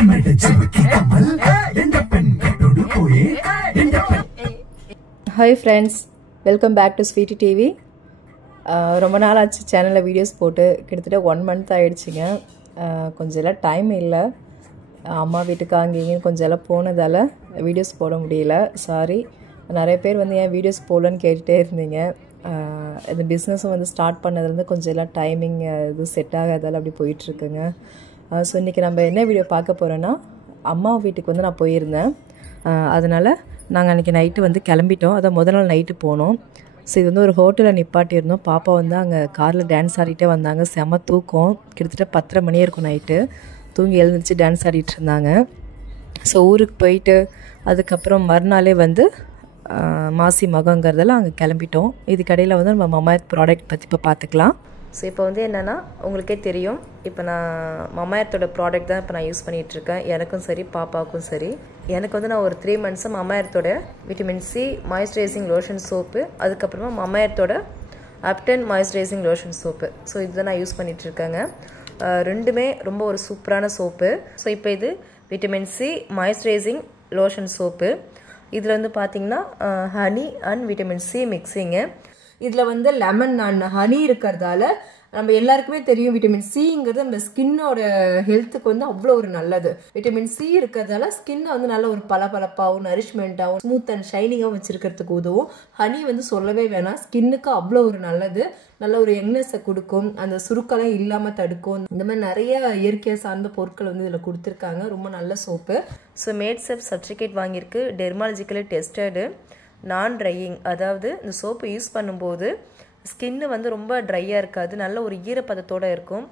Hi friends, welcome back to Sweety TV. ரொம்ப நாள் ஆச்சு சேனலில் வீடியோஸ் போட்டு கிட்டத்தட்ட 1 month ஆகிடுச்சிங்க. கொஞ்சம் எல்லாம் டைம் இல்லை, அம்மா வீட்டுக்கு அங்கேயும் கொஞ்சம் எல்லாம் போனதால் வீடியோஸ் போட முடியல. சாரி. நிறைய பேர் வந்து ஏன் வீடியோஸ் போடலன்னு கேட்டுகிட்டே இருந்தீங்க. இந்த பிஸ்னஸும் வந்து ஸ்டார்ட் பண்ணதுலேருந்து கொஞ்சம் எல்லாம் டைமிங் இது செட் ஆகாதால் அப்படி போயிட்டுருக்குங்க. ஸோ இன்றைக்கி நம்ம என்ன வீடியோ பார்க்க போகிறோன்னா, அம்மா வீட்டுக்கு வந்து நான் போயிருந்தேன். அதனால் நாங்கள் அன்றைக்கி நைட்டு வந்து கிளம்பிட்டோம். அதை முதல் நாள் நைட்டு போனோம். ஸோ இது வந்து ஒரு ஹோட்டலில் நிப்பாட்டியிருந்தோம். பாப்பா வந்து அங்கே காரில் டான்ஸ் ஆடிட்டே வந்தாங்க. செம தூக்கம், கிட்டத்தட்ட 10:30 மணி இருக்கும் நைட்டு. தூங்கி எழுந்திரிச்சு டான்ஸ் ஆடிட்டு இருந்தாங்க. ஸோ ஊருக்கு போயிட்டு அதுக்கப்புறம் மறுநாளே வந்து மாசி மகங்கிறதெல்லாம் அங்கே கிளம்பிட்டோம். இதுக்கடையில் வந்து நம்ம மமாயத் ப்ராடக்ட் பற்றி இப்போ பார்த்துக்கலாம். ஸோ இப்போ வந்து என்னென்னா, உங்களுக்கே தெரியும், இப்போ நான் மமாயத்தோட ப்ராடக்ட் தான் இப்போ நான் யூஸ் பண்ணிகிட்ருக்கேன். எனக்கும் சரி பாப்பாவுக்கும் சரி. எனக்கு வந்து நான் ஒரு 3 months மமாயத்தோட vitamin C moisturising lotion soap, அதுக்கப்புறமா மமாயத்தோட ubtan moisturising lotion soap, so இதுதான் நான் யூஸ் பண்ணிகிட்ருக்கேங்க. ரெண்டுமே ரொம்ப ஒரு சூப்பரான சோப்பு. ஸோ இப்போ இது vitamin C moisturising lotion soap. இதில் வந்து பார்த்திங்கன்னா honey and vitamin C mixing. இதில் வந்து லெமன் அண்ட் ஹனி இருக்கிறதால நம்ம எல்லாருக்குமே தெரியும், விட்டமின் சிங்கிறது நம்ம ஸ்கின்னோட ஹெல்த்துக்கு வந்து அவ்வளோ ஒரு நல்லது. விட்டமின் சி இருக்கிறதால ஸ்கின்னை வந்து நல்ல ஒரு பளபளப்பாகவும் நரிஷ்மெண்ட்டாகவும் ஸ்மூத் அண்ட் ஷைனிங்காகவும் வச்சுருக்கிறதுக்கு உதவும். ஹனி வந்து சொல்லவே வேணாம், ஸ்கின்னுக்கு அவ்வளோ ஒரு நல்லது. நல்ல ஒரு யங்னஸை கொடுக்கும், அந்த சுருக்கெல்லாம் இல்லாமல் தடுக்கும். இந்த மாதிரி நிறைய இயற்கையை சார்ந்த பொருட்கள் வந்து இதில் கொடுத்துருக்காங்க. ரொம்ப நல்ல சோப்பு. ஸோ மேட்செஃப் சர்டிஃபிகேட் வாங்கியிருக்கு, டெர்மாலஜிக்கலி டெஸ்டடு, நான் ட்ரையிங். அதாவது இந்த சோப்பு யூஸ் பண்ணும்போது ஸ்கின்னு வந்து ரொம்ப ட்ரையாக இருக்காது, நல்ல ஒரு ஈரப்பதத்தோடு இருக்கும்.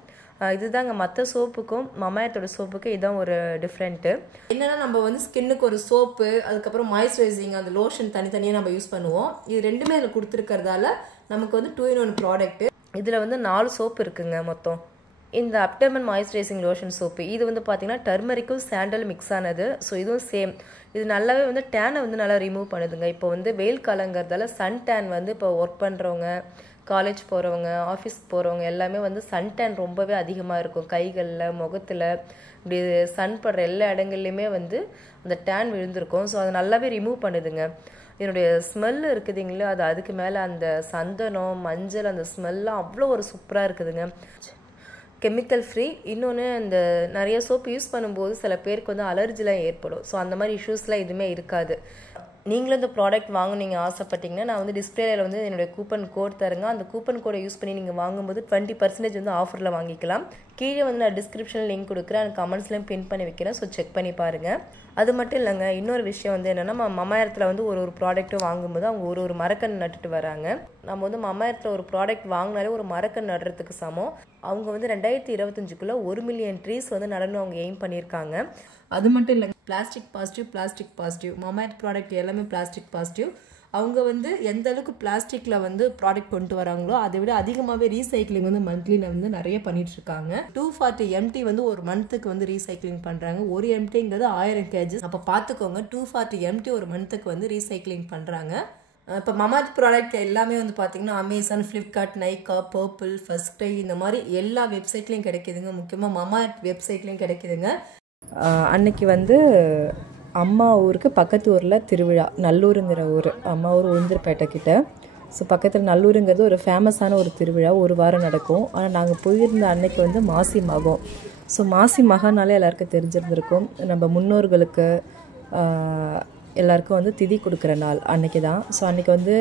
இதுதாங்க மற்ற சோப்புக்கும் மமாயத்தோட சோப்புக்கும் இதுதான் ஒரு டிஃப்ரெண்ட்டு. என்னென்னா, நம்ம வந்து ஸ்கின்னுக்கு ஒரு சோப்பு, அதுக்கப்புறம் மாய்ஸ்சரைசிங் அந்த லோஷன் தனித்தனியாக நம்ம யூஸ் பண்ணுவோம். இது ரெண்டுமே இதில் கொடுத்துருக்கிறதால நமக்கு வந்து 2-in-1 ப்ராடக்ட்டு. இதில் வந்து 4 சோப்பு இருக்குங்க மொத்தம். இந்த அப்டமன் மாய்ஸ்சரைசிங் லோஷன் சோப்பு இது வந்து பார்த்திங்கன்னா டர்மரிக்கும் சாண்டல் மிக்ஸ் ஆனது. ஸோ இதுவும் சேம். இது நல்லாவே வந்து டேனை வந்து நல்லா ரிமூவ் பண்ணுதுங்க. இப்போ வந்து வெயில் காலங்கிறதால சன் டேன் வந்து இப்போ ஒர்க் பண்ணுறவங்க, காலேஜ் போகிறவங்க, ஆஃபீஸ்க்கு போகிறவங்க எல்லாமே வந்து சன் டேன் ரொம்பவே அதிகமாக இருக்கும். கைகளில், முகத்தில், இப்படி சன் படுற எல்லா இடங்கள்லையுமே வந்து அந்த டேன் விழுந்திருக்கும். ஸோ அதை நல்லாவே ரிமூவ் பண்ணுதுங்க. என்னுடைய ஸ்மெல் இருக்குதுங்களா, அது அதுக்கு மேலே அந்த சந்தனம் மஞ்சள் அந்த ஸ்மெல்லாம் அவ்வளோ ஒரு சூப்பராக இருக்குதுங்க. Chemical free. இன்னொன்று, இந்த நிறைய சோப்பு யூஸ் பண்ணும்போது சில பேருக்கு வந்து அலர்ஜிலாம் ஏற்படும். ஸோ அந்த மாதிரி இஷ்யூஸ்லாம் எதுவுமே இருக்காது. நீங்களும் இந்த ப்ராடக்ட் வாங்க ஆசைப்பட்டீங்கன்னா, நான் வந்து டிஸ்பிளேல வந்து என்னுடைய கூப்பன் கோட் தருங்க. அந்த கூப்பன் கோடை யூஸ் பண்ணி நீங்கள் வாங்கும்போது 20% வந்து ஆஃபரில் வாங்கிக்கலாம். கீழே வந்து நான் டிஸ்கிரிப்ஷனில் லிங்க் கொடுக்குறேன், அந்த கமெண்ட்ஸ்லையும் பின் பண்ணி வைக்கிறேன். ஸோ செக் பண்ணி பாருங்கள். அது மட்டும் இல்லைங்க, இன்னொரு விஷயம் வந்து என்னென்னா, மமாயத்தில் வந்து ஒரு ப்ராடக்ட்டும் வாங்கும்போது அவங்க ஒரு மரக்கன்று நட்டுட்டு வராங்க. நம்ம வந்து மமாயத்தில் ஒரு ப்ராடக்ட் வாங்கினாலே ஒரு மரக்கன்று நடுறதுக்கு சமம். அவங்க வந்து 2025 1 மில்லியன் ட்ரீஸ் வந்து நடனம் அவங்க எய்ம் பண்ணியிருக்காங்க. அது மட்டும் இல்லைங்க, பிளாஸ்டிக் பாசிட்டிவ் மமாயத் ப்ராடக்ட் எல்லாமே பிளாஸ்டிக் பாசிட்டிவ். அவங்க வந்து எந்த அளவுக்கு பிளாஸ்டிக்கில் வந்து ப்ராடக்ட் கொண்டு வராங்களோ அதை விட அதிகமாகவே ரீசைக்ளிங் வந்து மந்த்லியில் வந்து நிறைய பண்ணிகிட்ருக்காங்க. 240 MT வந்து ஒரு மந்த்துக்கு வந்து ரீசைக்ளிங் பண்ணுறாங்க. ஒரு MTங்கிறது 1000 kg. அப்போ பார்த்துக்கோங்க, 240 MT ஒரு மந்த்துக்கு வந்து ரீசைக்ளிங் பண்ணுறாங்க. இப்போ மமாத் ப்ராடக்ட் எல்லாமே வந்து பார்த்திங்கன்னா Amazon, Flipkart, Nykaa, purple, first கிரை இந்த மாதிரி எல்லா வெப்சைட்லேயும் கிடைக்கிதுங்க. முக்கியமாக மமாத் வெப்சைட்லேயும் கிடைக்கிதுங்க. அன்னைக்கு வந்து அம்மா ஊருக்கு பக்கத்து ஊரில் திருவிழா, நல்லூருங்கிற ஊர், அம்மா ஊர் உளுந்தூர்பேட்டை கிட்ட. ஸோ பக்கத்தில் நல்லூருங்கிறது ஒரு ஃபேமஸான ஒரு திருவிழா, 1 வாரம் நடக்கும். ஆனால் நாங்கள் போயிருந்த அன்னைக்கு வந்து மாசி மகம். ஸோ மாசி மகனாலே எல்லாருக்கும் தெரிஞ்சிருந்திருக்கும், நம்ம முன்னோர்களுக்கு எல்லாருக்கும் வந்து திதி கொடுக்குற நாள் அன்றைக்கி தான். ஸோ அன்றைக்கி வந்து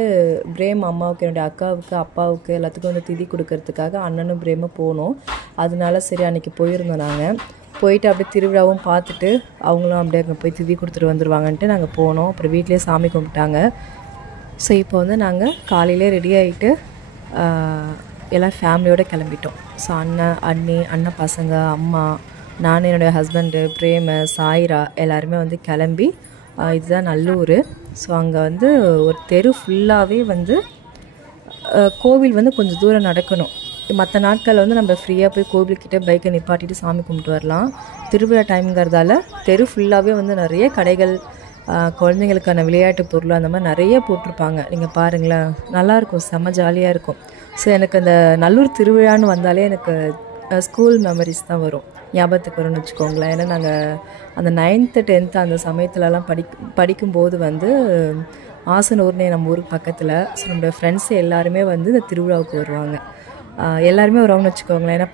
பிரேம் அம்மாவுக்கு, என்னுடைய அக்காவுக்கு, அப்பாவுக்கு எல்லாத்துக்கும் வந்து திதி கொடுக்கறதுக்காக அண்ணனும் பிரேமும் போனோம். அதனால சரி அன்றைக்கி போயிருந்தோம். நாங்கள் போயிட்டு அப்படியே திருவிழாவும் பார்த்துட்டு அவங்களும் அப்படியே அங்கே போய் திதி கொடுத்துட்டு வந்துடுவாங்கன்ட்டு நாங்கள் போனோம். அப்புறம் வீட்டிலே சாமி கும்பிட்டாங்க. ஸோ இப்போ வந்து நாங்கள் காலையிலே ரெடி ஆகிட்டு எல்லாம் ஃபேமிலியோடு கிளம்பிட்டோம். ஸோ அண்ணன் பசங்க, அம்மா, நான், என்னுடைய ஹஸ்பண்டு, பிரேமு, சாயிரா எல்லாருமே வந்து கிளம்பி, இதுதான் நல்லூர். ஸோ அங்கே வந்து ஒரு தெரு ஃபுல்லாகவே வந்து கோவில் வந்து கொஞ்சம் தூரம் நடக்கணும். மற்ற நாட்களில் வந்து நம்ம ஃப்ரீயாக போய் கோவில்கிட்ட பைக்கை நிப்பாட்டிட்டு சாமி கும்பிட்டு வரலாம். திருவிழா டைம்ங்கிறதால தெரு ஃபுல்லாகவே வந்து நிறைய கடைகள், குழந்தைங்களுக்கான விளையாட்டு பொருள் அந்த மாதிரி நிறைய போட்டிருப்பாங்க. நீங்கள் பாருங்களேன், நல்லாயிருக்கும், செம்ம ஜாலியாக இருக்கும். ஸோ எனக்கு அந்த நல்லூர் திருவிழான்னு வந்தாலே எனக்கு ஸ்கூல் மெமரிஸ் தான் வரும். ஞாபகத்துக்கு வரும்னு வச்சுக்கோங்களேன். ஏன்னா நாங்கள் அந்த 9th 10th அந்த சமயத்துலலாம் படிக்கும்போது வந்து ஆசனூர்னே நம்ம ஊருக்கு பக்கத்தில். ஸோ நம்மளோட ஃப்ரெண்ட்ஸ் எல்லாருமே வந்து இந்த திருவிழாவுக்கு வருவாங்க. எல்லாருமே வருவாங்கன்னு வச்சுக்கோங்களேன். ஏன்னா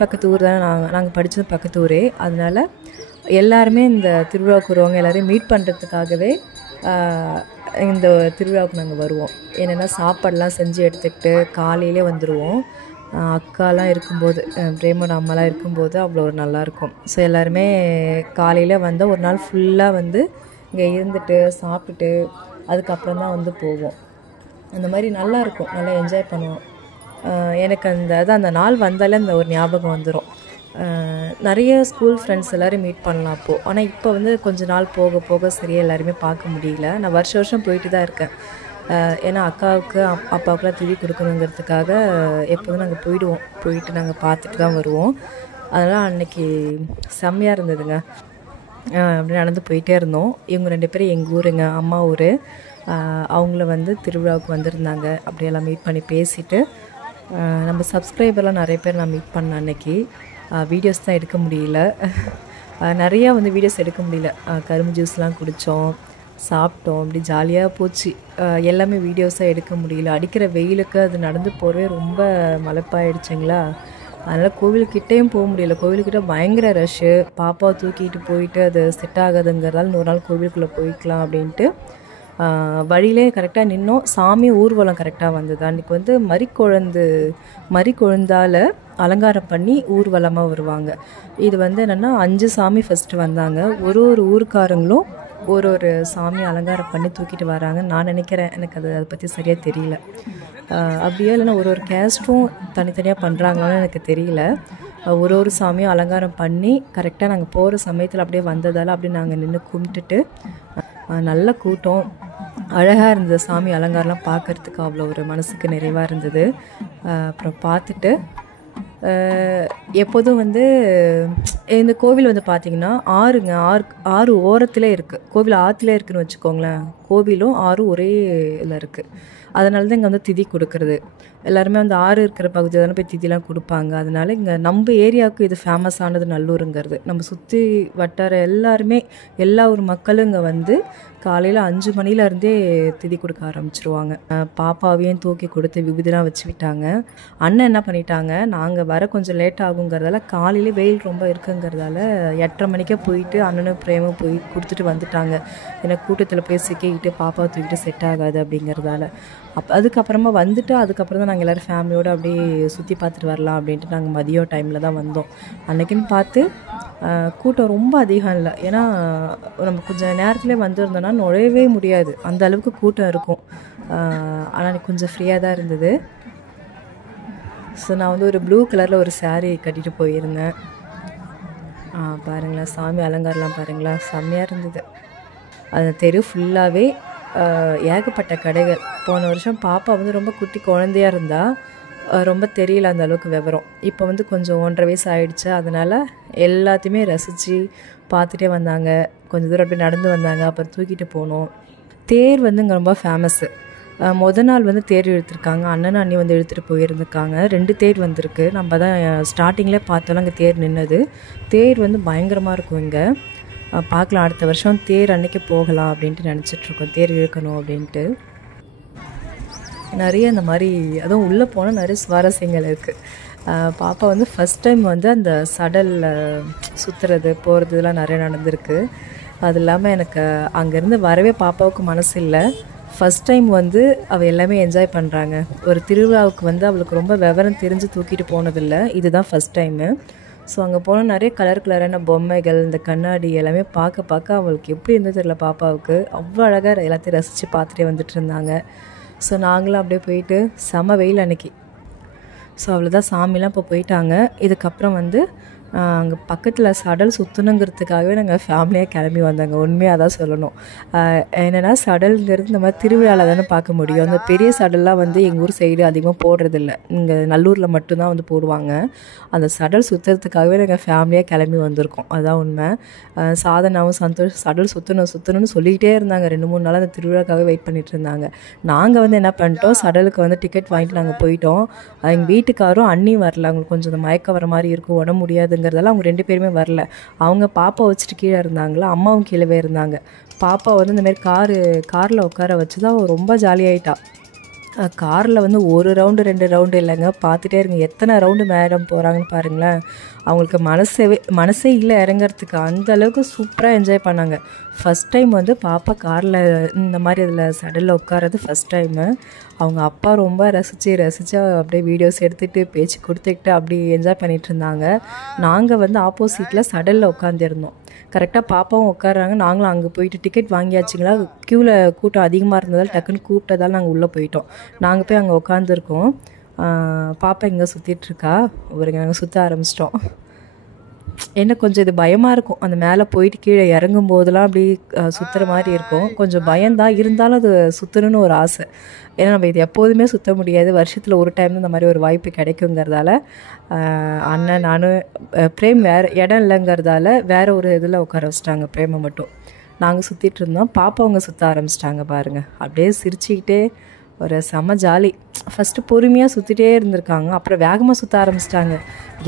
பக்கத்து ஊர் தானே. நாங்கள் படித்தது பக்கத்து ஊரே. அதனால் எல்லாருமே இந்த திருவிழாவுக்கு வருவாங்க. எல்லோரையும் மீட் பண்ணுறதுக்காகவே இந்த திருவிழாவுக்கு நாங்கள் வருவோம். என்னென்னா சாப்பாடெலாம் செஞ்சு எடுத்துக்கிட்டு காலையிலே வந்துடுவோம். அக்காலாம் இருக்கும்போது, பிரேமோட அம்மாலாம் இருக்கும்போது அவ்வளோ ஒரு நல்லாயிருக்கும். ஸோ எல்லாருமே காலையில் வந்தால் ஒரு நாள் ஃபுல்லாக வந்து இங்கே இருந்துட்டு சாப்பிட்டுட்டு அதுக்கப்புறம் தான் வந்து போவோம். அந்த மாதிரி நல்லாயிருக்கும். நல்லா என்ஜாய் பண்ணுவோம். எனக்கு அந்த நாள் வந்தாலே அந்த ஒரு ஞாபகம் வந்துடும். நிறைய ஸ்கூல் ஃப்ரெண்ட்ஸ் எல்லோரும் மீட் பண்ணலாம் அப்போது. ஆனால் இப்போ வந்து கொஞ்ச நாள் போக போக சரியாக எல்லாருமே பார்க்க முடியல. நான் வருஷம் போயிட்டு தான் இருக்கேன். ஏன்னா அக்காவுக்கு அப்பாவுக்குலாம் திதி கொடுக்கணுங்கிறதுக்காக எப்போதும் நாங்கள் போயிட்டு நாங்கள் பார்த்துட்டு தான் வருவோம். அதனால் அன்றைக்கி செம்மையாக இருந்ததுங்க. அப்படி நடந்து போயிட்டே இருந்தோம். இவங்க 2 பேரும் எங்கள் ஊருங்க, அம்மா ஊர். அவங்கள வந்து திருவிழாவுக்கு வந்திருந்தாங்க. அப்படியெல்லாம் மீட் பண்ணி பேசிவிட்டு நம்ம சப்ஸ்கிரைபர்லாம் நிறைய பேர் நான் மீட் பண்ணேன் அன்றைக்கி. வீடியோஸ் தான் எடுக்க முடியல. நிறையா வந்து வீடியோஸ் எடுக்க முடியல. கரும்பு ஜூஸ்லாம் குடித்தோம், சாப்பிட்டோம், அப்படி ஜாலியாக போச்சு. எல்லாமே வீடியோஸாக எடுக்க முடியல. அடிக்கிற வெயிலுக்கு அது நடந்து போகவே ரொம்ப மலைப்பாயிடுச்சுங்களா. அதனால் கோவிலுக்கிட்டேயும் போக முடியல. கோவிலுக்கிட்ட பயங்கர ரஷ்ஷு. பாப்பாவை தூக்கிட்டு போயிட்டு அது செட் ஆகாதுங்கிறதால இன்னொரு நாள் கோவிலுக்குள்ளே போய்க்கலாம் அப்படின்ட்டு வழியிலே கரெக்டாக நின்னோம். சாமி ஊர்வலம் கரெக்டாக வந்தது. அன்றைக்கி வந்து மறிக்கொழுந்தால் அலங்காரம் பண்ணி ஊர்வலமாக வருவாங்க. இது வந்து என்னென்னா 5 சாமி ஃபஸ்ட்டு வந்தாங்க. ஒரு ஊருக்காரங்களும் ஒரு சாமி அலங்காரம் பண்ணி தூக்கிட்டு வராங்கன்னு நான் நினைக்கிறேன். எனக்கு அதை பற்றி சரியாக தெரியல. அப்படியே இல்லைன்னா ஒரு கேஸ்ட்டும் தனித்தனியாக பண்ணுறாங்களான்னு எனக்கு தெரியல. ஒரு சாமியும் அலங்காரம் பண்ணி கரெக்டாக நாங்கள் போகிற சமயத்தில் அப்படியே வந்ததால் அப்படியே நாங்கள் நின்று கும்பிட்டுட்டு நல்ல கூட்டம். அழகாக இருந்தது. சாமி அலங்காரம்லாம் பார்க்குறதுக்கு அவ்வளோ ஒரு மனசுக்கு நிறைவாக இருந்தது. அப்புறம் பார்த்துட்டு எப்போதும் வந்து இந்த கோவில் வந்து பார்த்திங்கன்னா ஆறு ஓரத்திலே இருக்குது. கோவில் ஆற்றுலே இருக்குதுன்னு வச்சுக்கோங்களேன். கோவிலும் ஆறும் ஒரே இதில் இருக்குது. அதனால தான் இங்கே வந்து திதி கொடுக்குறது. எல்லாருமே வந்து ஆறு இருக்கிற பகுதியில் தானே போய் திதிலாம் கொடுப்பாங்க. அதனால இங்கே நம்ம ஏரியாவுக்கு இது ஃபேமஸானது நல்லூருங்கிறது. நம்ம சுற்றி வட்டார எல்லா ஊர் மக்களும் இங்கே வந்து காலையில் 5 மணிலேருந்தே திதி கொடுக்க ஆரம்பிச்சிருவாங்க. பாப்பாவையும் தூக்கி கொடுத்து விபூதிலாம் வச்சு விட்டாங்க. அண்ணன் என்ன பண்ணிட்டாங்க, நாங்கள் வர கொஞ்சம் லேட் ஆகுங்கிறதால காலையிலே வெயில் ரொம்ப இருக்குங்கிறதால 8:30 மணிக்கே போயிட்டு அண்ணனும் பிரேமும் போய் கொடுத்துட்டு வந்துட்டாங்க. ஏன்னா கூட்டத்தில் போய் சிக்கிக்கிட்டு பாப்பாவை தூக்கிட்டு செட் ஆகாது அப்படிங்கிறதால. அதுக்கப்புறமா வந்துட்டு அதுக்கப்புறம் தான் நாங்கள் எல்லோரும் ஃபேமிலியோடு அப்படியே சுற்றி பார்த்துட்டு வரலாம் அப்படின்ட்டு நாங்கள் மதியம் டைமில் தான் வந்தோம். அன்றைக்கின்னு பார்த்து கூட்டம் ரொம்ப அதிகம் இல்லை. ஏன்னா நம்ம கொஞ்சம் நேரத்துலேயே வந்திருந்தோன்னா நுழையவே முடியாது, அந்த அளவுக்கு கூட்டம் இருக்கும். ஆனால் கொஞ்சம் ஃப்ரீயாக தான் இருந்தது. ஸோ நான் வந்து ஒரு ப்ளூ கலரில் ஒரு சாரீ கட்டிட்டு போயிருந்தேன். பாருங்களேன், சாமி அலங்காரம்லாம் பாருங்களேன், செம்மையாக இருந்தது. அந்த தெரு ஃபுல்லாகவே ஏகப்பட்ட கடைகள். போன வருஷம் பாப்பா வந்து ரொம்ப குட்டி குழந்தையாக இருந்தால் ரொம்ப தெரியல அந்த அளவுக்கு விவரம். இப்போ வந்து கொஞ்சம் 1.5 வயசு ஆகிடுச்சு. அதனால் எல்லாத்தையுமே ரசித்து பார்த்துட்டே வந்தாங்க. கொஞ்சம் தூரம் அப்படியே நடந்து வந்தாங்க. அப்புறம் தூக்கிட்டு போனோம். தேர் வந்து இங்கே ரொம்ப ஃபேமஸ்ஸு. நாள் வந்து தேர் இழுத்துருக்காங்க. அண்ணன் அண்ணி வந்து இழுத்துட்டு போயிருந்துருக்காங்க. 2 தேர் வந்திருக்கு. நம்ம தான் ஸ்டார்டிங்லேயே பார்த்தோம்னா அங்கே தேர் நின்னது. தேர் வந்து பயங்கரமாக இருக்கும் இங்கே. பார்க்கலாம், அடுத்த வருஷம் தேர் அன்னைக்கு போகலாம் அப்படின்ட்டு நினச்சிட்ருக்கோம். தேர் இழுக்கணும் அப்படின்ட்டு. நிறைய இந்த மாதிரி அதுவும் உள்ளே போனால் நிறைய சுவாரஸ்யங்கள் இருக்குது. பாப்பா வந்து ஃபஸ்ட் டைம் வந்து அந்த சடலில் சுற்றுறது போகிறது இதெல்லாம் நிறைய நடந்திருக்கு. அது இல்லாமல் எனக்கு அங்கேருந்து வரவே பாப்பாவுக்கு மனசு இல்லை. ஃபஸ்ட் டைம் வந்து அவள் எல்லாமே என்ஜாய் பண்ணுறாங்க. ஒரு திருவிழாவுக்கு வந்து அவளுக்கு ரொம்ப விவரம் தெரிஞ்சு தூக்கிட்டு போனதில்லை. இதுதான் ஃபஸ்ட் டைமு. ஸோ அங்கே போனால் நிறைய கலரான பொம்மைகள், இந்த கண்ணாடி எல்லாமே பார்க்க அவளுக்கு எப்படி இருந்தது தெரியல. பாப்பாவுக்கு அவ்வளோ அழகாக எல்லாத்தையும் ரசித்து பார்த்துட்டே வந்துட்டு இருந்தாங்க. ஸோ நாங்களும் அப்படியே போயிட்டு செம வெயில் அன்னைக்கு. ஸோ அவ்வளோதான், சாமிலாம் இப்போ போயிட்டாங்க. இதுக்கப்புறம் வந்து அங்கே பக்கத்தில் சடல் சுற்றணுங்கிறதுக்காகவே நாங்கள் ஃபேமிலியாக கிளம்பி வந்தாங்க. உண்மையாக தான் சொல்லணும். என்னென்னா சடல்ங்கிறது இந்த மாதிரி திருவிழாவில் தானே பார்க்க முடியும். அந்த பெரிய சடல்லாம் வந்து எங்கள் ஊர் சைடு அதிகமாக போடுறதில்ல. இங்கே நல்லூரில் மட்டும்தான் வந்து போடுவாங்க. அந்த சடல் சுற்றுறதுக்காகவே நாங்கள் ஃபேமிலியாக கிளம்பி வந்திருக்கோம். அதுதான் உண்மை. சாதனாவும் சடல் சுற்றணும்னு சொல்லிக்கிட்டே இருந்தாங்க. 2-3 நாள் அந்த திருவிழாக்காகவே வெயிட் பண்ணிகிட்டு இருந்தாங்க. நாங்கள் வந்து என்ன பண்ணிட்டோம், சடலுக்கு வந்து டிக்கெட் வாங்கிட்டு நாங்கள் போயிட்டோம். எங்கள் வீட்டுக்காரும் அண்ணி வரல. அவங்களுக்கு கொஞ்சம் மயக்கம் வர மாதிரி இருக்கும், உடம்பு முடியாதுங்க ஆயிடுச்சுங்கிறதால அவங்க 2 பேருமே வரல. அவங்க பாப்பா வச்சுட்டு கீழே இருந்தாங்களா, அம்மாவும் கீழவே இருந்தாங்க. பாப்பா வந்து இந்தமாரி காரில் உட்கார வச்சு தான் ரொம்ப ஜாலியாயிட்டா. காரில் வந்து 1 ரவுண்டு 2 ரவுண்டு இல்லைங்க, பார்த்துட்டே இருங்க எத்தனை ரவுண்டு மேடம் போகிறாங்கன்னு பாருங்களேன். அவங்களுக்கு மனசே இல்லை இறங்கிறதுக்கு, அந்த அளவுக்கு சூப்பராக என்ஜாய் பண்ணாங்க. ஃபஸ்ட் டைம் வந்து பாப்பா காரில் இந்த மாதிரி அதில் சடலில் உட்காரது ஃபஸ்ட் டைமு. அவங்க அப்பா ரொம்ப ரசித்து அப்படியே வீடியோஸ் எடுத்துகிட்டு பேச்சு கொடுத்துக்கிட்டு அப்படி என்ஜாய் பண்ணிகிட்டு இருந்தாங்க. நாங்கள் வந்து ஆப்போசிட்டில் சடலில் உட்காந்துருந்தோம். கரெக்டாக பாப்பாவும் உட்காராங்க, நாங்களும் அங்கே போயிட்டு டிக்கெட் வாங்கியாச்சுங்களா, க்யூவில் கூட்டம் அதிகமாக இருந்ததால் டக்குன்னு கூப்பிட்டதால் நாங்கள் உள்ளே போயிட்டோம். நாங்கள் போய் அங்கே உட்காந்துருக்கோம். பாப்பா இங்கே சுற்றிட்டுருக்கா, ஒரு நாங்கள் சுற்ற ஆரம்பிச்சிட்டோம். என்ன கொஞ்சம் இது பயமாக இருக்கும், அந்த மேலே போயிட்டு கீழே இறங்கும் போதெல்லாம் அப்படி சுற்றுற மாதிரி இருக்கும். கொஞ்சம் பயம்தான், இருந்தாலும் அது சுற்றணுன்னு ஒரு ஆசை. ஏன்னா நம்ம இது எப்போதுமே சுற்ற முடியாது, வருஷத்தில் ஒரு டைம் இந்த மாதிரி ஒரு வாய்ப்பு கிடைக்குங்கிறதால அண்ணன் நானும் பிரேம் வேறு இடம் இல்லைங்கிறதால வேறு ஒரு இதில் உட்கார வச்சிட்டாங்க பிரேமை மட்டும். நாங்கள் சுற்றிட்டு இருந்தோம், பாப்பா அவங்க சுற்ற ஆரம்பிச்சிட்டாங்க பாருங்கள். அப்படியே சிரிச்சுக்கிட்டே ஒரு செம ஜாலி. ஃபஸ்ட்டு பொறுமையாக சுற்றிட்டே இருந்திருக்காங்க, அப்புறம் வேகமாக சுற்ற ஆரம்பிச்சிட்டாங்க.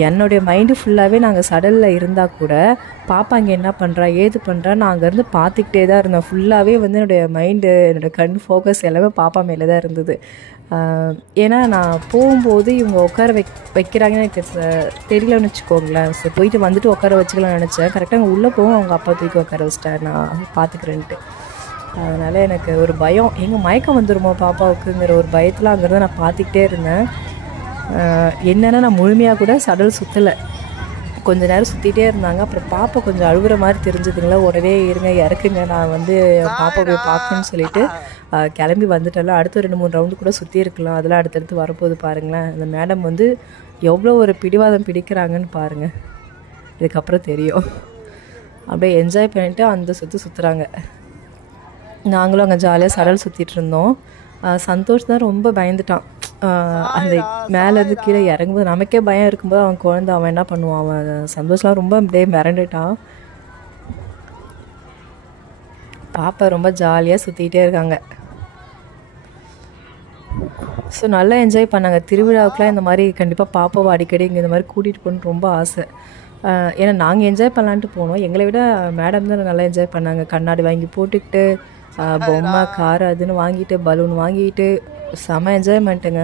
என்னுடைய மைண்டு ஃபுல்லாகவே நாங்கள் சடலில் இருந்தால் கூட பாப்பா அங்கே என்ன பண்ணுறா ஏது பண்ணுறா நான் அங்கேருந்து பார்த்துக்கிட்டே தான் இருந்தேன். ஃபுல்லாகவே வந்து என்னுடைய மைண்டு என்னோடய கண் ஃபோக்கஸ் எல்லாமே பாப்பா மேலே தான் இருந்தது. ஏன்னா நான் போகும்போது இவங்க உட்கார வைக்கிறாங்கன்னு எனக்கு தெரியலன்னு வச்சுக்கோங்களேன். சரி போயிட்டு வந்துட்டு உட்கார வச்சுக்கலாம்னு நினச்சேன். கரெக்டாக அங்கே உள்ளே போகும் அவங்க அப்பா தூக்கி உட்கார வச்சிட்டாரு, நான் பார்த்துக்கிறேன்ட்டு. அதனால் எனக்கு ஒரு பயம், எங்கே மயக்கம் வந்துடுமோ பாப்பாவுக்குங்கிற ஒரு பயத்தில் அங்கேருந்து நான் பார்த்துக்கிட்டே இருந்தேன். என்னென்னா நான் முழுமையாக கூட சடல் சுற்றலை, கொஞ்ச நேரம் சுற்றிட்டே இருந்தாங்க. அப்புறம் பாப்பா கொஞ்சம் அழுகுற மாதிரி தெரிஞ்சதுங்களா, உடனே இருங்க இறக்குங்க நான் வந்து பாப்பா போய் பார்க்கணுன்னு சொல்லிட்டு கிளம்பி வந்துட்டால. அடுத்த 2-3 ரவுண்டு கூட சுற்றி இருக்கலாம், அதெல்லாம் அடுத்தடுத்து வரப்போகுது பாருங்களேன். அந்த மேடம் வந்து எவ்வளோ ஒரு பிடிவாதம் பிடிக்கிறாங்கன்னு பாருங்கள், இதுக்கப்புறம் தெரியும். அப்படியே என்ஜாய் பண்ணிவிட்டு அந்த சுற்றுறாங்க. நாங்களும் அங்கே ஜாலியாக சடல் சுற்றிட்டு இருந்தோம். சந்தோஷ் தான் ரொம்ப பயந்துட்டான். அந்த மேலேருந்து கீழே இறங்கும்போது நமக்கே பயம் இருக்கும்போது அவன் குழந்தை அவன் என்ன பண்ணுவான், அவன் சந்தோஷம்லாம் ரொம்ப அப்படியே மிரண்டுட்டான். பாப்பா ரொம்ப ஜாலியாக சுற்றிக்கிட்டே இருக்காங்க. ஸோ நல்லா என்ஜாய் பண்ணாங்க. திருவிழாவுக்குலாம் இந்த மாதிரி கண்டிப்பாக பாப்பாவை அடிக்கடி இங்கே இந்த மாதிரி கூட்டிகிட்டு போகணுன்னு ரொம்ப ஆசை. ஏன்னா நாங்கள் என்ஜாய் பண்ணலான்ட்டு போனோம், எங்களை விட மேடம் தான் நல்லா என்ஜாய் பண்ணாங்க. கண்ணாடி வாங்கி போட்டுக்கிட்டு பொம்மை கார் அதுன்னு வாங்கிட்டு பலூன் வாங்கிட்டு செம என்ஜாய்மெண்ட்டுங்க.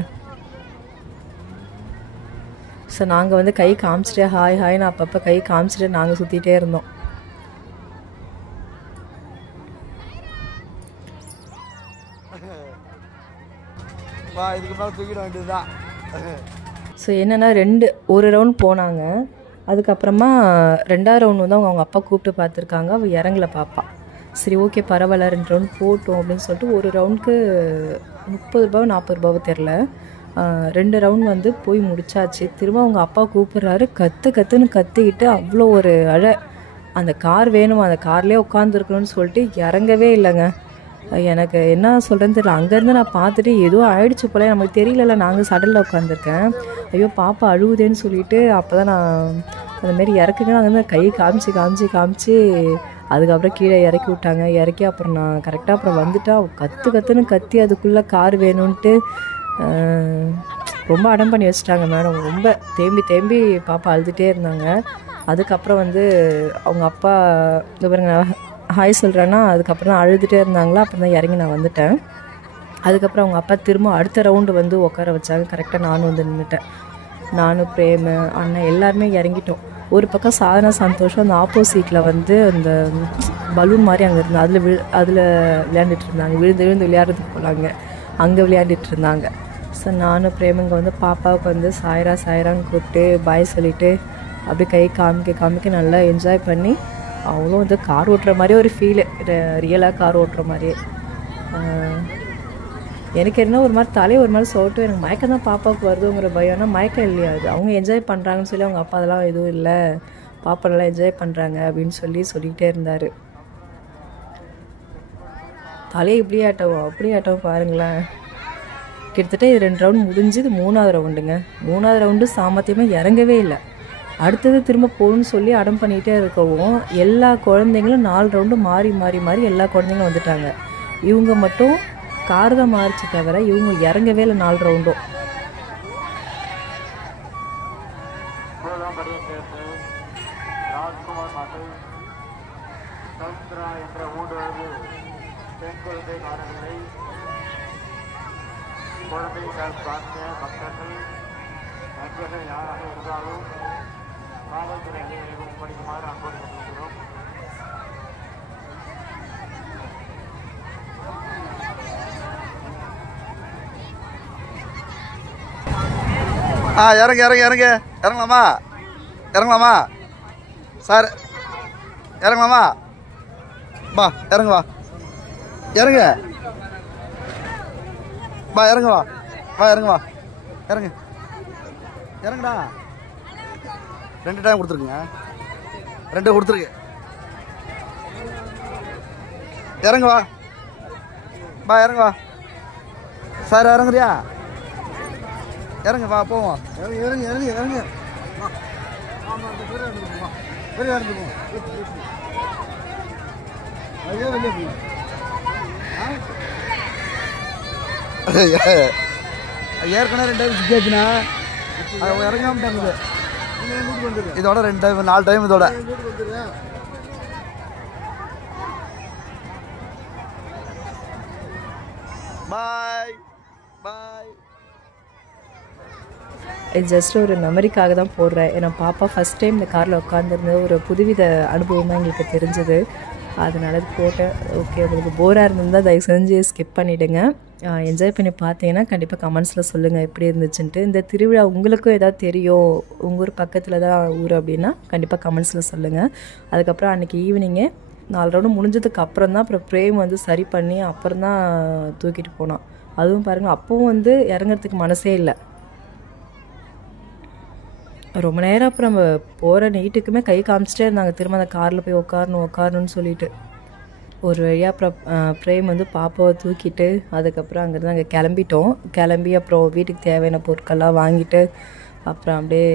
ஸோ நாங்கள் வந்து கை காமிச்சிட்டே ஹாய்னு அப்பப்போ கை காமிச்சிட்டு நாங்கள் சுற்றிட்டே இருந்தோம். ஸோ என்னென்னா ஒரு ரவுண்ட் போனாங்க, அதுக்கப்புறமா 2ஆவது ரவுண்ட் வந்து அவங்க அப்பா கூப்பிட்டு பார்த்துருக்காங்க, அவள் இறங்கல பாப்பா. சரி ஓகே பரவாயில்ல 2 ரவுண்ட் போட்டோம் அப்படின்னு சொல்லிட்டு ஒரு ரவுண்டுக்கு 30 ரூபாவோ 40 ரூபாவோ தெரில, 2 ரவுண்ட் வந்து போய் முடிச்சாச்சு. திரும்ப அவங்க அப்பா கூப்பிட்றாரு, கற்றுன்னு கத்திக்கிட்டு அவ்வளோ ஒரு அந்த கார் வேணும், அந்த கார்லேயே உட்காந்துருக்கணும்னு சொல்லிட்டு இறங்கவே இல்லைங்க. எனக்கு என்ன சொல்கிறேன்னு தெரியல. அங்கேருந்து நான் பார்த்துட்டு ஏதோ ஆயிடுச்சு போல, நமக்கு தெரியல, நாங்கள் சடலில் உட்காந்துருக்கேன். ஐயோ பாப்பா அழுகுதேன்னு சொல்லிட்டு அப்போ தான் நான் அந்தமாரி இறக்குங்க அங்கேருந்து கை காமிச்சு அதுக்கப்புறம் கீழே இறக்கி விட்டாங்க. இறக்கி அப்புறம் நான் கரெக்டாக அப்புறம் வந்துட்டா கற்றுன்னு கத்தி அதுக்குள்ளே கார் வேணும்ன்ட்டு ரொம்ப அடம் பண்ணி வச்சுட்டாங்க மேடம். ரொம்ப தேம்பி பாப்பா அழுதுகிட்டே இருந்தாங்க. அதுக்கப்புறம் வந்து அவங்க அப்பா பாருங்க ஹாய் சொல்கிறேன்னா அதுக்கப்புறம் தான் அழுதுகிட்டே இருந்தாங்களா, அப்புறம் தான் இறங்கி நான் வந்துட்டேன். அதுக்கப்புறம் அவங்க அப்பா திரும்ப அடுத்த ரவுண்டு வந்து உட்கார வச்சாங்க. கரெக்டாக நானும் வந்து நின்றுட்டேன். நானும் பிரேமு அண்ணன் எல்லாருமே இறங்கிட்டோம். ஒரு பக்கம் சாதனா சந்தோஷம் அந்த ஆப்போசிட்டில் வந்து அந்த பலூன் மாதிரி அங்கே இருந்தால் அதில் விளையாண்டுட்டு இருந்தாங்க. விழுந்து விளையாடுறதுக்கு போகலாங்க, அங்கே விளையாண்டுட்டு இருந்தாங்க. ஸோ நானும் பிரேமுங்க வந்து பாப்பாவுக்கு வந்து சாயரான்னு கூப்பிட்டு பாய் சொல்லிவிட்டு அப்படி கை காமிக்க நல்லா என்ஜாய் பண்ணி அவங்களும் வந்து கார் ஓட்டுற மாதிரி ஒரு ஃபீலு, ரியலாக கார் ஓட்டுற மாதிரியே. எனக்கு என்ன ஒரு மாதிரி தலையை ஒரு மாதிரி சொல்லிட்டு எனக்கு மயக்கம் தான் பாப்பாவுக்கு வருதுங்கிற பயம். ஆனால் மயக்கம் இல்லையா, அது அவங்க என்ஜாய் பண்ணுறாங்கன்னு சொல்லி அவங்க அப்பா அதெல்லாம் எதுவும் இல்லை, பாப்பா நல்லா என்ஜாய் பண்ணுறாங்க அப்படின்னு சொல்லிக்கிட்டே இருந்தார். தலையை இப்படி ஆட்டவும் பாருங்களேன். கிட்டத்தட்ட இது 2 ரவுண்டு முடிஞ்சு இது 3ஆவது ரவுண்டுங்க. 3ஆவது ரவுண்டு சாமர்த்தியமாக இறங்கவே இல்லை. அடுத்தது திரும்ப போகணுன்னு சொல்லி அடம் பண்ணிகிட்டே இருக்கவும் எல்லா குழந்தைங்களும் 4 ரவுண்டு மாறி எல்லா குழந்தைங்களும் வந்துட்டாங்க. இவங்க மட்டும் கார் தான் மாறிச்சு தவிர இவங்க இறங்கவே இல்லை 4 ரவுண்டும். சவுத்ரா என்ற ஊடுருவு பெண் குழந்தை காரணங்களை குழந்தைகள் பார்த்த பக்தர்கள் நண்பர்கள் யாராக இருந்தாலும் காவல்துறை அதிகாரிகள் படிக்குமாறு அன்போடு கொண்டிருக்கிறோம். இறங்க இறங்க இறங்க இறங்கலாமா இறங்கலாமா சார் இறங்கலாமா வா இறங்க வா இறங்க வா இறங்க வா வா இறங்க வா இறங்க இறங்கடா 2 டைம் கொடுத்துருக்குங்க 2 கொடுத்துருக்கு இறங்க வா வா இறங்க வா சார் இறங்குறியா இறங்க வா போவோம் இறங்க இறங்க இறங்க ஏற்கனவே 2 டைம் சிக்காச்சுண்ணா இறங்காமட்டாங்க இதோட 2 டைம் 4 டைம் இதோட பாய் பாய். இது ஜஸ்ட் ஒரு மெமரிக்காக தான் போடுறேன். ஏன்னா பாப்பா ஃபஸ்ட் டைம் இந்த காரில் உட்காந்துருந்து ஒரு புதுவித அனுபவமாக எங்களுக்கு தெரிஞ்சது, அதனால போட்டேன். ஓகே, உங்களுக்கு போராக இருந்திருந்தால் தயவு செஞ்சு ஸ்கிப் பண்ணிவிடுங்க. என்ஜாய் பண்ணி பார்த்தீங்கன்னா கண்டிப்பாக கமெண்ட்ஸில் சொல்லுங்கள் எப்படி இருந்துச்சுன்ட்டு. இந்த திருவிழா உங்களுக்கும் ஏதாவது தெரியும், உங்கள் ஊர் பக்கத்தில் தான் ஊர் அப்படின்னா கண்டிப்பாக கமெண்ட்ஸில் சொல்லுங்கள். அதுக்கப்புறம் அன்றைக்கி ஈவினிங்கே 4 ரவுண்டு முடிஞ்சதுக்கு அப்புறம் தான் அப்புறம் பிரேம் வந்து சரி பண்ணி அப்புறம் தான் தூக்கிட்டு போனான். அதுவும் பாருங்கள், அப்பவும் வந்து இறங்குறதுக்கு மனசே இல்லை. ரொம்ப நேரம் அப்புறம் நம்ம போகிற நீட்டுக்குமே கை காமிச்சிட்டே இருந்தாங்க, திரும்ப அந்த காரில் போய் உட்காரணும்னு சொல்லிட்டு. ஒரு வழியாக அப்புறம் பிரேம் வந்து பாப்பாவை தூக்கிட்டு அதுக்கப்புறம் அங்கேருந்து அங்கே கிளம்பி அப்புறம் வீட்டுக்கு தேவையான பொருட்கள்லாம் வாங்கிட்டு அப்புறம் அப்படியே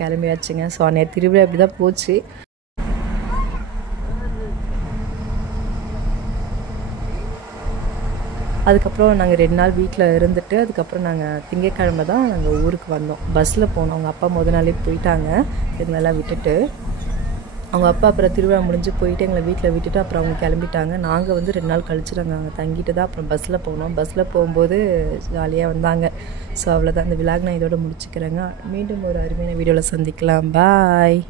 கிளம்பியாச்சுங்க. ஸோ அன்றைய திருவிழா இப்படி தான் போச்சு. அதுக்கப்புறம் நாங்கள் 2 நாள் வீட்டில் இருந்துட்டு அதுக்கப்புறம் நாங்கள் திங்கட்கிழமை தான் நாங்கள் ஊருக்கு வந்தோம். பஸ்ஸில் போனோம். அவங்க அப்பா நாளே போயிட்டாங்க எங்களெல்லாம் விட்டுட்டு. அவங்க அப்பா அப்புறம் திருவிழா முடிஞ்சு போயிட்டு எங்களை வீட்டில் விட்டுட்டு அப்புறம் அவங்க கிளம்பிட்டாங்க. நாங்கள் வந்து 2 நாள் கழிச்சு நாங்கள் அங்கே தங்கிட்டு தான் அப்புறம் பஸ்ஸில் போனோம். பஸ்ஸில் போகும்போது ஜாலியாக வந்தாங்க. ஸோ அவ்வளோதான், இந்த விலாக் நான் இதோட முடிச்சுக்கிறேங்க. மீண்டும் ஒரு அருமையான வீடியோவில் சந்திக்கலாம். பாய்.